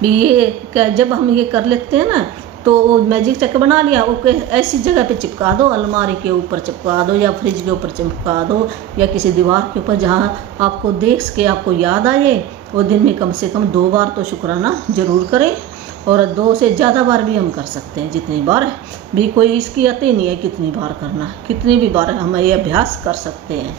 भी ये जब हम ये कर लेते हैं ना तो वो मैजिक चेक बना लिया, ओके ऐसी जगह पे चिपका दो, अलमारी के ऊपर चिपका दो या फ्रिज के ऊपर चिपका दो या किसी दीवार के ऊपर जहाँ आपको देख सके, आपको याद आए। वो दिन में कम से कम 2 बार तो शुक्राना ज़रूर करें, और 2 से ज़्यादा बार भी हम कर सकते हैं, जितनी बार भी कोई इसकी अति नहीं है कितनी बार करना, कितनी भी बार हम ये अभ्यास कर सकते हैं।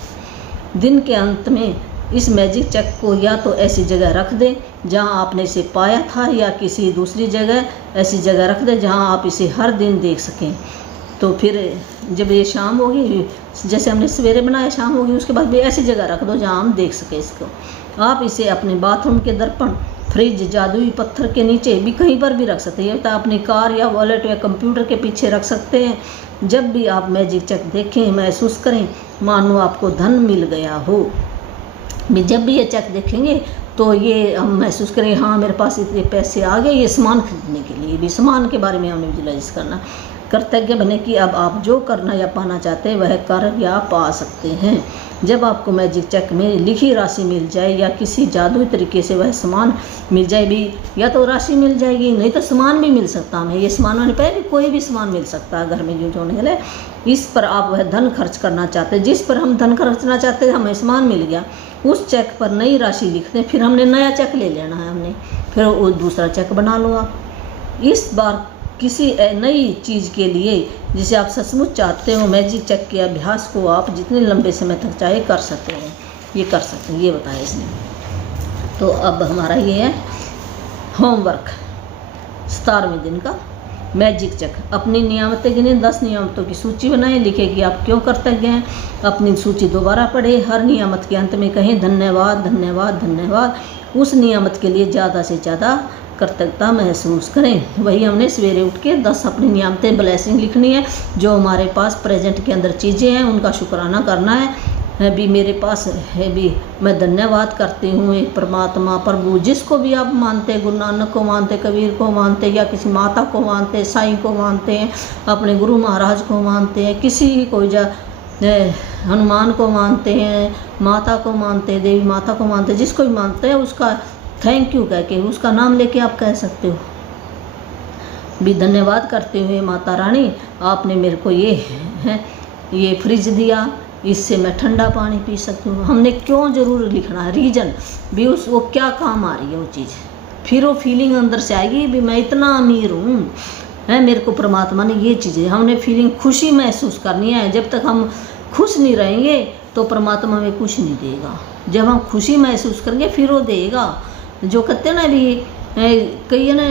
दिन के अंत में इस मैजिक चेक को या तो ऐसी जगह रख दें जहां आपने इसे पाया था, या किसी दूसरी जगह ऐसी जगह रख दें जहां आप इसे हर दिन देख सकें। तो फिर जब ये शाम होगी, जैसे हमने सवेरे बनाया, शाम होगी उसके बाद भी ऐसी जगह रख दो जहां हम देख सकें इसको। आप इसे अपने बाथरूम के दर्पण, फ्रिज, जादुई पत्थर के नीचे भी कहीं पर भी रख सकते हैं, तो अपनी कार या वॉलेट या कंप्यूटर के पीछे रख सकते हैं। जब भी आप मैजिक चेक देखें, महसूस करें मानो आपको धन मिल गया हो। जब भी ये चेक देखेंगे तो ये हम महसूस करें, हाँ मेरे पास इतने पैसे आ गए, ये सामान खरीदने के लिए भी, सामान के बारे में हमें विजुलाइज करना। कृतज्ञ बने कि अब आप जो करना या पाना चाहते हैं वह कर या पा सकते हैं। जब आपको मैजिक चेक में लिखी राशि मिल जाए या किसी जादुई तरीके से वह सामान मिल जाए भी, या तो राशि मिल जाएगी, नहीं तो सामान भी मिल सकता हमें। ये सामान होने पर कोई भी सामान मिल सकता है घर में यूज होने के लिए। इस पर आप वह धन खर्च करना चाहते हैं, जिस पर हम धन खर्चना चाहते हैं, हमें सामान मिल गया, उस चेक पर नई राशि लिख दें। फिर हमने नया चेक ले लेना है, हमने फिर वो दूसरा चेक बना लो आप। इस बार किसी नई चीज़ के लिए जिसे आप सचमुच चाहते हो, मैजिक चेक के अभ्यास को आप जितने लंबे समय तक चाहे कर सकते हैं, ये कर सकते हैं, ये बताया इसने। तो अब हमारा ये है होमवर्क 17वें दिन का मैजिक चेक। अपनी नियामतें गिने, 10 नियामतों की सूची बनाएं, लिखे कि आप क्यों कृतज्ञ हैं। अपनी सूची दोबारा पढ़ें, हर नियामत के अंत में कहें धन्यवाद धन्यवाद धन्यवाद। उस नियामत के लिए ज़्यादा से ज़्यादा कृतज्ञता महसूस करें। वही हमने सवेरे उठ के 10 अपनी नियामतें, ब्लेसिंग लिखनी है, जो हमारे पास प्रेजेंट के अंदर चीज़ें हैं उनका शुक्राना करना है भी मेरे पास है भी, मैं धन्यवाद करती हूँ एक परमात्मा, प्रभु, जिसको भी आप मानते हैं, गुरु नानक को मानते, कबीर को मानते, या किसी माता को मानते, साईं को मानते हैं, अपने गुरु महाराज को मानते हैं, किसी को हनुमान को मानते हैं, माता को मानते हैं, देवी माता को मानते हैं, जिसको भी मानते हैं उसका थैंक यू कह के, उसका नाम लेके आप कह सकते हो भी, धन्यवाद करते हुए माता रानी आपने मेरे को ये फ्रिज दिया, इससे मैं ठंडा पानी पी सकती हूँ। हमने क्यों ज़रूर लिखना है, रीज़न भी, वो क्या काम आ रही है वो चीज़, फिर वो फीलिंग अंदर से आएगी भी मैं इतना अमीर हूँ, है मेरे को परमात्मा ने ये चीज़ें। हमने फीलिंग खुशी महसूस करनी है। जब तक हम खुश नहीं रहेंगे तो परमात्मा हमें कुछ नहीं देगा। जब हम खुशी महसूस करेंगे फिर वो देगा। जो कहते हैं ना भी, कई है ना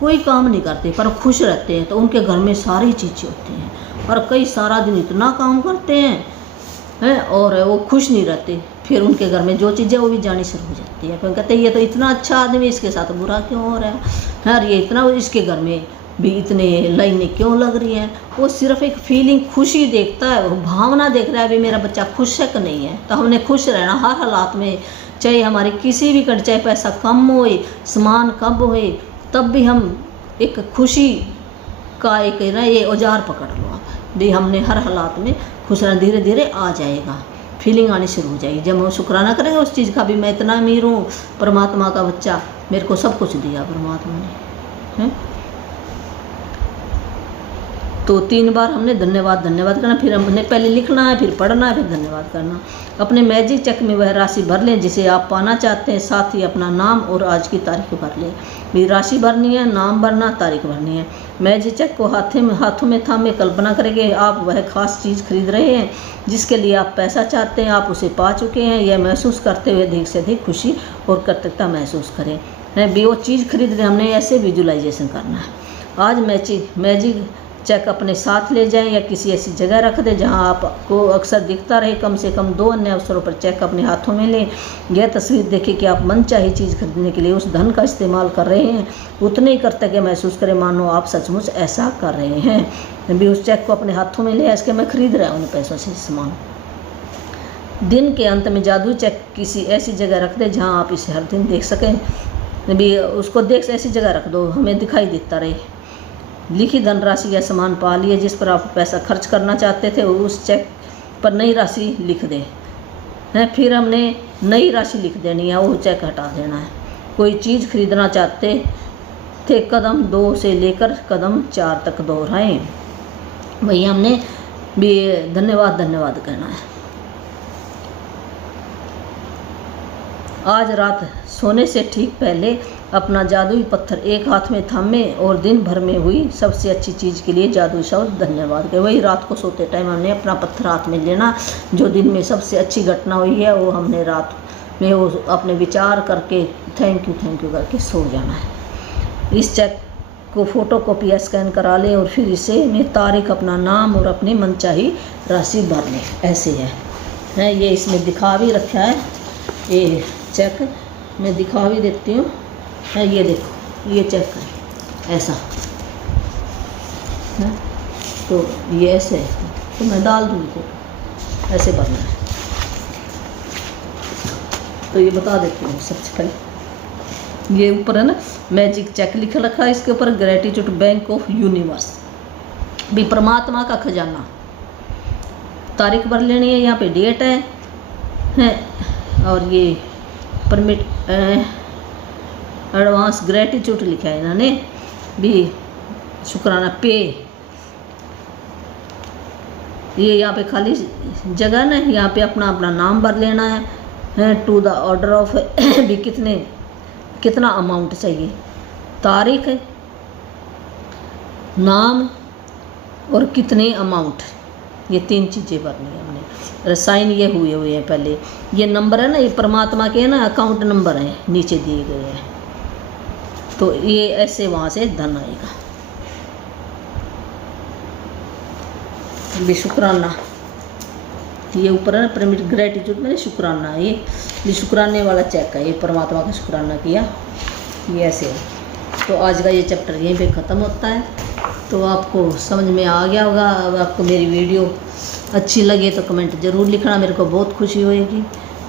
कोई काम नहीं करते पर खुश रहते हैं, तो उनके घर में सारी चीज़ें होती हैं, और कई सारा दिन इतना काम करते हैं और वो खुश नहीं रहते, फिर उनके घर में जो चीज़ें वो भी जानी शुरू हो जाती है। फिर कहते हैं ये तो इतना अच्छा आदमी, इसके साथ बुरा क्यों हो रहा है, यार ये इतना, इसके घर में भी इतने लाइनें क्यों लग रही हैं। वो सिर्फ एक फीलिंग, खुशी देखता है, वो भावना देख रहा है भी मेरा बच्चा खुश है कि नहीं है। तो हमने खुश रहना हर हालात में, चाहे हमारी किसी भी चाहे पैसा कम होए, सामान कम होए, तब भी हम एक खुशी का एक ना ये औजार पकड़ लो आप भी, हमने हर हालात में खुश रहना। धीरे धीरे आ जाएगा, फीलिंग आनी शुरू हो जाएगी। जब हम शुक्राना करेंगे उस चीज़ का भी, मैं इतना अमीर हूँ, परमात्मा का बच्चा, मेरे को सब कुछ दिया परमात्मा ने, है। तो 3 बार हमने धन्यवाद धन्यवाद करना, फिर हमने पहले लिखना है, फिर पढ़ना है, फिर धन्यवाद करना। अपने मैजिक चेक में वह राशि भर लें जिसे आप पाना चाहते हैं, साथ ही अपना नाम और आज की तारीख भर लें। भी राशि भरनी है, नाम भरना, तारीख भरनी है। मैजिक चेक को हाथों में थामे कल्पना करेंगे आप वह खास चीज़ खरीद रहे हैं जिसके लिए आप पैसा चाहते हैं, आप उसे पा चुके हैं। यह महसूस करते हुए अधिक से अधिक खुशी और कृतज्ञता महसूस करें। भी वो चीज़ खरीद रहे, हमने ऐसे विजुलाइजेशन करना है। आज मैजिक चेक अपने साथ ले जाएं या किसी ऐसी जगह रख दें जहां आपको अक्सर दिखता रहे। कम से कम 2 अन्य अवसरों पर चेक अपने हाथों में लें। यह तस्वीर देखें कि आप मनचाही चीज़ खरीदने के लिए उस धन का इस्तेमाल कर रहे हैं। उतने ही कृतज्ञ महसूस करें मानो आप सचमुच ऐसा कर रहे हैं। भी उस चेक को अपने हाथों में ले, इसके मैं खरीद रहा हूँ उन पैसों से सामान। दिन के अंत में जादू चेक किसी ऐसी जगह रख दें जहाँ आप इसे हर दिन देख सकें। भी उसको देख ऐसी जगह रख दो हमें दिखाई देता रहे। लिखी धनराशि या सामान पा लिए जिस पर आप पैसा खर्च करना चाहते थे, उस चेक पर नई राशि लिख दें। हैं, फिर हमने नई राशि लिख देनी है, वो चेक हटा देना है। कोई चीज़ खरीदना चाहते थे कदम 2 से लेकर कदम 4 तक दोहराएं। वही हमने भी धन्यवाद कहना है। आज रात सोने से ठीक पहले अपना जादुई पत्थर एक हाथ में थामे और दिन भर में हुई सबसे अच्छी चीज़ के लिए जादुई शब्द धन्यवाद कहे। वही रात को सोते टाइम हमने अपना पत्थर हाथ में लेना, जो दिन में सबसे अच्छी घटना हुई है वो हमने रात में वो अपने विचार करके थैंक यू करके सो जाना है। इस चेक को फोटोकॉपी या स्कैन करा लें और फिर इसे में तारीख, अपना नाम और अपनी मनचाही राशि भर लें। ऐसे है ये इसमें दिखा भी रखा है, ये चेक मैं दिखा भी देती हूँ। ये देखो ये चेक है ऐसा है, तो ये ऐसे है, तो मैं डाल दूँगी फोटो, ऐसे भरना है। तो ये बता देती हूँ सबसे पहले, ये ऊपर है ना मैजिक चेक लिखा रखा है, इसके ऊपर ग्रेटिट्यूड बैंक ऑफ यूनिवर्स, भी परमात्मा का खजाना। तारीख भर लेनी है, यहाँ पे डेट है और ये परमिट एडवांस ग्रेटिट्यूड लिखा है इन्होंने, भी शुक्राना पे। ये यहाँ पे खाली जगह ना, यहाँ पे अपना नाम भर लेना है टू द ऑर्डर ऑफ भी कितना अमाउंट चाहिए, तारीख, नाम और कितने अमाउंट, ये 3 चीज़ें भरनी है हमने। साइन ये हुए हैं पहले, ये नंबर है ना, ये परमात्मा के है ना अकाउंट नंबर हैं नीचे दिए गए हैं, तो ये ऐसे वहाँ से धन आएगा। भी शुक्राना, ये ऊपर है ना पिरामिड ग्रेटिट्यूड में शुक्राना है, ये शुक्राने वाला चेक है, ये परमात्मा का शुक्राना किया, ये ऐसे है। तो आज का ये चैप्टर यहीं पे ख़त्म होता है। तो आपको समझ में आ गया होगा। अब आपको मेरी वीडियो अच्छी लगे तो कमेंट ज़रूर लिखना, मेरे को बहुत खुशी होएगी।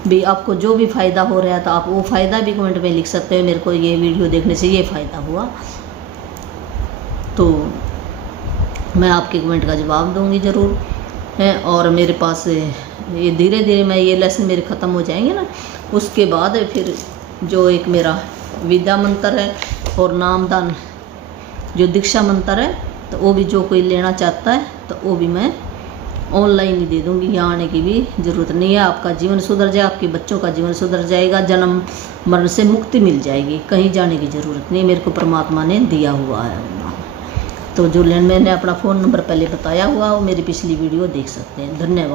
भी आपको जो भी फ़ायदा हो रहा है तो आप वो फ़ायदा भी कमेंट में लिख सकते हो, मेरे को ये वीडियो देखने से ये फ़ायदा हुआ, तो मैं आपके कमेंट का जवाब दूंगी ज़रूर है। और मेरे पास ये धीरे धीरे मैं ये लेसन मेरे ख़त्म हो जाएंगे ना, उसके बाद फिर जो एक मेरा विद्या मंत्र है और नामदान जो दीक्षा मंत्र है, तो वो भी जो कोई लेना चाहता है तो वो भी मैं ऑनलाइन ही दे दूँगी, यहाँ आने की भी ज़रूरत नहीं है। आपका जीवन सुधर जाए, आपके बच्चों का जीवन सुधर जाएगा, जन्म मरण से मुक्ति मिल जाएगी, कहीं जाने की ज़रूरत नहीं, मेरे को परमात्मा ने दिया हुआ है। तो जो मैंने अपना फ़ोन नंबर पहले बताया हुआ वो मेरी पिछली वीडियो देख सकते हैं। धन्यवाद।